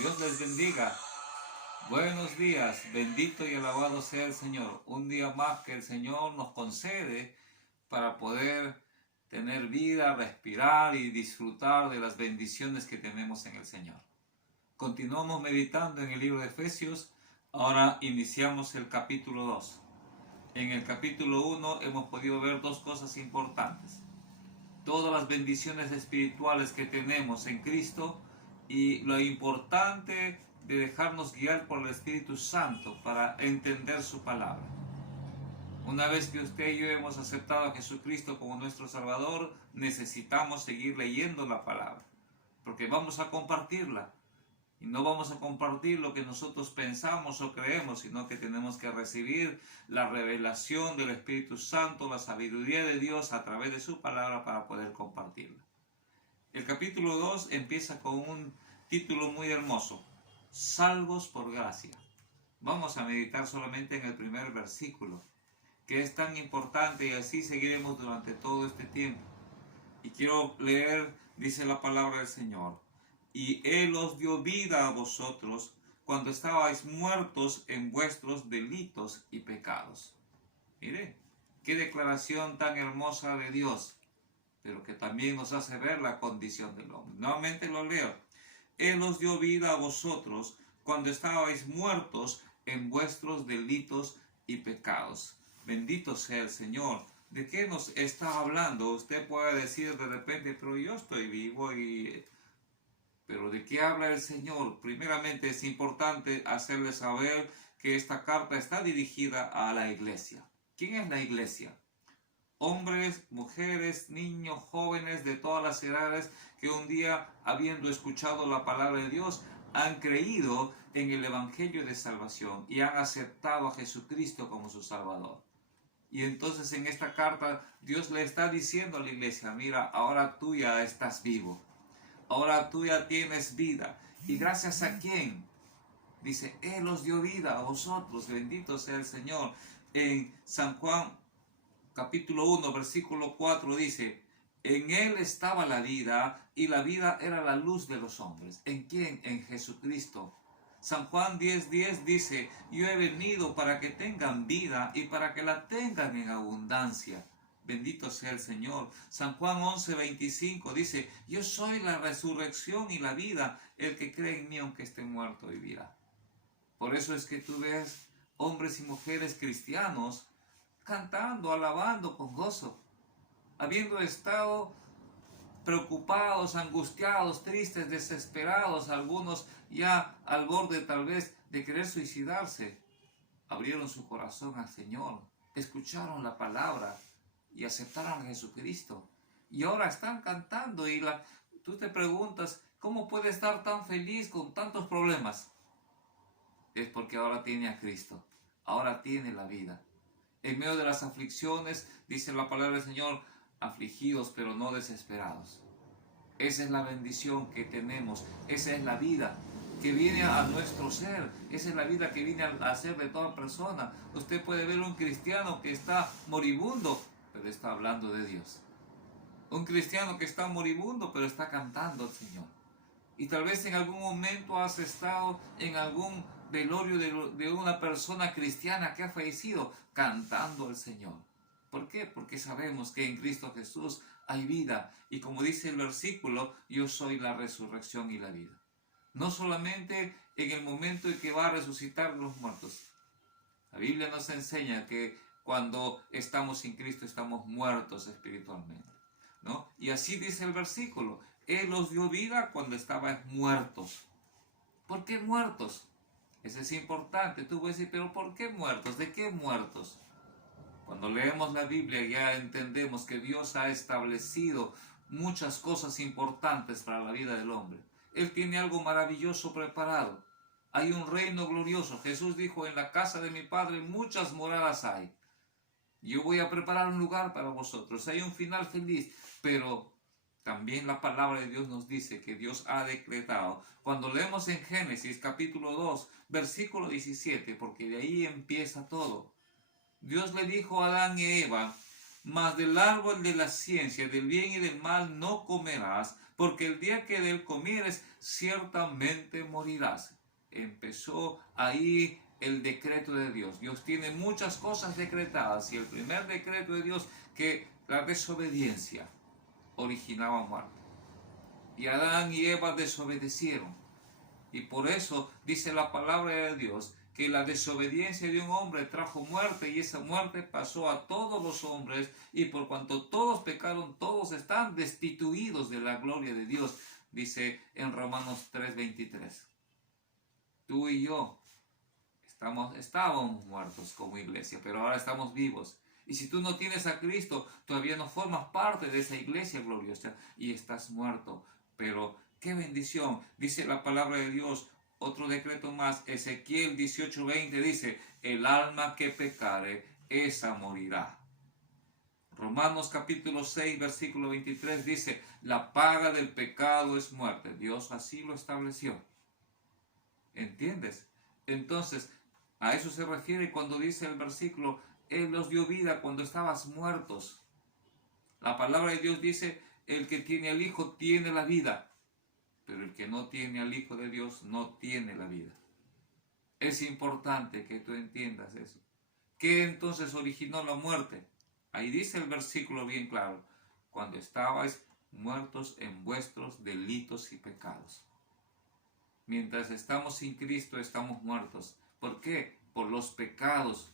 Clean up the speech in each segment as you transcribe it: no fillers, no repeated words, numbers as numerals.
Dios les bendiga. Buenos días, bendito y alabado sea el Señor. Un día más que el Señor nos concede para poder tener vida, respirar y disfrutar de las bendiciones que tenemos en el Señor. Continuamos meditando en el libro de Efesios. Ahora iniciamos el capítulo 2. En el capítulo 1 hemos podido ver dos cosas importantes. Todas las bendiciones espirituales que tenemos en Cristo y lo importante de dejarnos guiar por el Espíritu Santo para entender su palabra. Una vez que usted y yo hemos aceptado a Jesucristo como nuestro Salvador, necesitamos seguir leyendo la palabra, porque vamos a compartirla. Y no vamos a compartir lo que nosotros pensamos o creemos, sino que tenemos que recibir la revelación del Espíritu Santo, la sabiduría de Dios a través de su palabra para poder compartirla. El capítulo 2 empieza con un título muy hermoso: Salvos por gracia. Vamos a meditar solamente en el primer versículo, que es tan importante, y así seguiremos durante todo este tiempo. Y quiero leer, dice la palabra del Señor: y Él os dio vida a vosotros cuando estabais muertos en vuestros delitos y pecados. Mire, qué declaración tan hermosa de Dios, pero que también nos hace ver la condición del hombre. Nuevamente lo leo. Él os dio vida a vosotros cuando estabais muertos en vuestros delitos y pecados. Bendito sea el Señor. ¿De qué nos está hablando? Usted puede decir de repente, pero yo estoy vivo y... Pero ¿de qué habla el Señor? Primeramente es importante hacerle saber que esta carta está dirigida a la iglesia. ¿Quién es la iglesia? Hombres, mujeres, niños, jóvenes de todas las edades que un día, habiendo escuchado la palabra de Dios, han creído en el Evangelio de salvación y han aceptado a Jesucristo como su Salvador. Y entonces en esta carta Dios le está diciendo a la iglesia: mira, ahora tú ya estás vivo. Ahora tú ya tienes vida. ¿Y gracias a quién? Dice, Él os dio vida a vosotros. Bendito sea el Señor. En San Juan capítulo 1 versículo 4 dice, en Él estaba la vida y la vida era la luz de los hombres. ¿En quién? En Jesucristo. San Juan 10:10 dice, yo he venido para que tengan vida y para que la tengan en abundancia. Bendito sea el Señor. San Juan 11:25 dice, yo soy la resurrección y la vida. El que cree en mí, aunque esté muerto, vivirá. Por eso es que tú ves hombres y mujeres cristianos cantando, alabando con gozo, habiendo estado preocupados, angustiados, tristes, desesperados, algunos ya al borde tal vez de querer suicidarse. Abrieron su corazón al Señor, escucharon la palabra y aceptaron a Jesucristo. Y ahora están cantando y tú te preguntas, ¿cómo puede estar tan feliz con tantos problemas? Es porque ahora tiene a Cristo, ahora tiene la vida. En medio de las aflicciones, dice la palabra del Señor, afligidos pero no desesperados. Esa es la bendición que tenemos, esa es la vida que viene a nuestro ser, esa es la vida que viene a ser de toda persona. Usted puede ver un cristiano que está moribundo, pero está hablando de Dios. Un cristiano que está moribundo, pero está cantando al Señor. Y tal vez en algún momento has estado en algún velorio de una persona cristiana que ha fallecido, cantando al Señor. ¿Por qué? Porque sabemos que en Cristo Jesús hay vida. Y como dice el versículo, yo soy la resurrección y la vida. No solamente en el momento en que va a resucitar los muertos. La Biblia nos enseña que cuando estamos sin Cristo estamos muertos espiritualmente, ¿no? Y así dice el versículo, Él os dio vida cuando estabais muertos. ¿Por qué muertos? Eso es importante. Tú vas a decir, pero ¿por qué muertos? ¿De qué muertos? Cuando leemos la Biblia ya entendemos que Dios ha establecido muchas cosas importantes para la vida del hombre. Él tiene algo maravilloso preparado. Hay un reino glorioso. Jesús dijo, en la casa de mi Padre muchas moradas hay. Yo voy a preparar un lugar para vosotros. Hay un final feliz. Pero también la palabra de Dios nos dice que Dios ha decretado. Cuando leemos en Génesis capítulo 2, versículo 17, porque de ahí empieza todo. Dios le dijo a Adán y Eva, mas del árbol de la ciencia, del bien y del mal no comerás, porque el día que de él comieres, ciertamente morirás. Empezó ahí el decreto de Dios. Dios tiene muchas cosas decretadas y el primer decreto de Dios, que la desobediencia originaba muerte. Y Adán y Eva desobedecieron. Y por eso dice la palabra de Dios que la desobediencia de un hombre trajo muerte, y esa muerte pasó a todos los hombres, y por cuanto todos pecaron, todos están destituidos de la gloria de Dios, dice en Romanos 3:23. Tú y yo estábamos muertos como iglesia, pero ahora estamos vivos. Y si tú no tienes a Cristo, todavía no formas parte de esa iglesia gloriosa y estás muerto. Pero qué bendición, dice la palabra de Dios. Otro decreto más, Ezequiel 18:20 dice, el alma que pecare, esa morirá. Romanos capítulo 6, versículo 23 dice, la paga del pecado es muerte. Dios así lo estableció. ¿Entiendes? Entonces, a eso se refiere cuando dice el versículo, Él os dio vida cuando estabas muertos. La palabra de Dios dice, el que tiene al Hijo tiene la vida, pero el que no tiene al Hijo de Dios no tiene la vida. Es importante que tú entiendas eso. ¿Qué entonces originó la muerte? Ahí dice el versículo bien claro, cuando estabais muertos en vuestros delitos y pecados. Mientras estamos sin Cristo, estamos muertos. ¿Por qué? Por los pecados.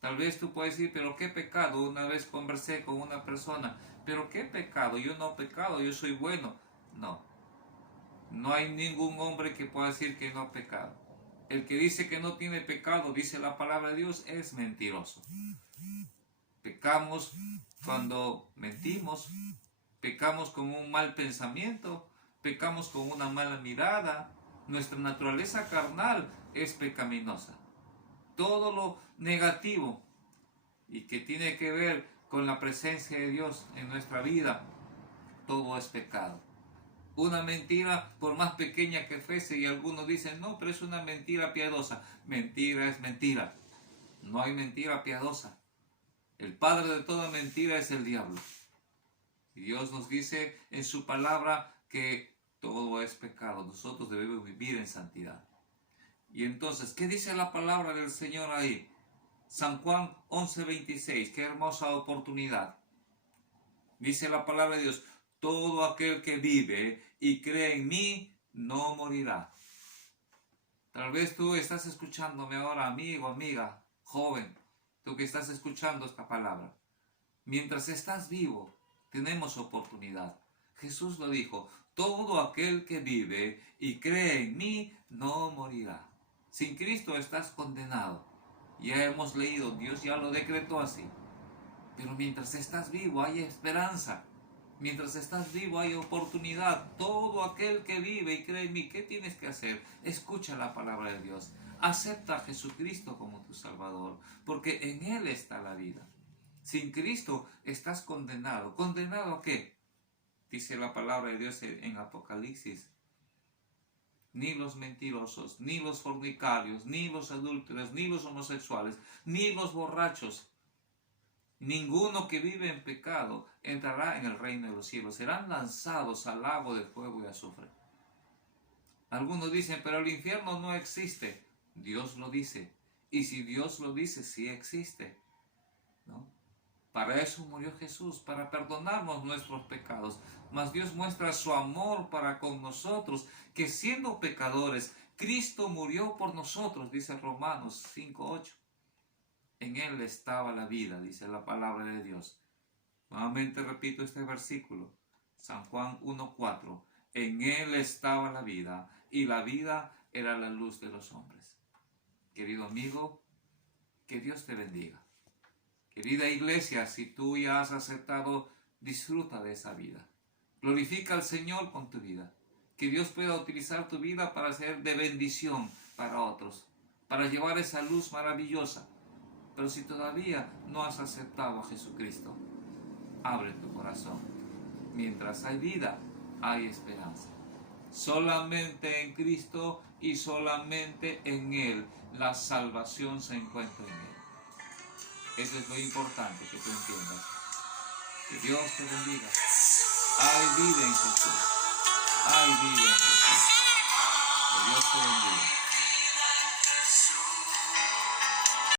Tal vez tú puedes decir, pero ¿qué pecado? Una vez conversé con una persona, pero ¿qué pecado? Yo no he pecado, yo soy bueno. No, no hay ningún hombre que pueda decir que no ha pecado. El que dice que no tiene pecado, dice la palabra de Dios, es mentiroso. Pecamos cuando mentimos, pecamos con un mal pensamiento, pecamos con una mala mirada. Nuestra naturaleza carnal es pecaminosa. Todo lo negativo y que tiene que ver con la presencia de Dios en nuestra vida, todo es pecado. Una mentira, por más pequeña que fuese, y algunos dicen, no, pero es una mentira piadosa. Mentira es mentira. No hay mentira piadosa. El padre de toda mentira es el diablo. Y Dios nos dice en su palabra que todo es pecado. Nosotros debemos vivir en santidad. Y entonces, ¿qué dice la palabra del Señor ahí? San Juan 11:26, qué hermosa oportunidad. Dice la palabra de Dios, todo aquel que vive y cree en mí no morirá. Tal vez tú estás escuchándome ahora, amigo, amiga, joven, tú que estás escuchando esta palabra. Mientras estás vivo, tenemos oportunidad. Jesús lo dijo, todo aquel que vive y cree en mí no morirá. Sin Cristo estás condenado. Ya hemos leído, Dios ya lo decretó así. Pero mientras estás vivo hay esperanza. Mientras estás vivo hay oportunidad. Todo aquel que vive y cree en mí, ¿qué tienes que hacer? Escucha la palabra de Dios. Acepta a Jesucristo como tu Salvador, porque en Él está la vida. Sin Cristo estás condenado. ¿Condenado a qué? Dice la palabra de Dios en Apocalipsis. Ni los mentirosos, ni los fornicarios, ni los adúlteros, ni los homosexuales, ni los borrachos, ninguno que vive en pecado entrará en el reino de los cielos. Serán lanzados al lago de fuego y azufre. Algunos dicen, pero el infierno no existe. Dios lo dice. Y si Dios lo dice, sí existe, ¿no? Para eso murió Jesús, para perdonarnos nuestros pecados. Mas Dios muestra su amor para con nosotros, que siendo pecadores, Cristo murió por nosotros, dice Romanos 5:8. En Él estaba la vida, dice la palabra de Dios. Nuevamente repito este versículo, San Juan 1:4. En Él estaba la vida, y la vida era la luz de los hombres. Querido amigo, que Dios te bendiga. Querida iglesia, si tú ya has aceptado, disfruta de esa vida. Glorifica al Señor con tu vida. Que Dios pueda utilizar tu vida para ser de bendición para otros, para llevar esa luz maravillosa. Pero si todavía no has aceptado a Jesucristo, abre tu corazón. Mientras hay vida, hay esperanza. Solamente en Cristo y solamente en Él la salvación se encuentra en Él. Eso es lo importante que tú entiendas. Que Dios te bendiga. Hay vida en Jesús. Hay vida en Jesús. Que Dios te bendiga.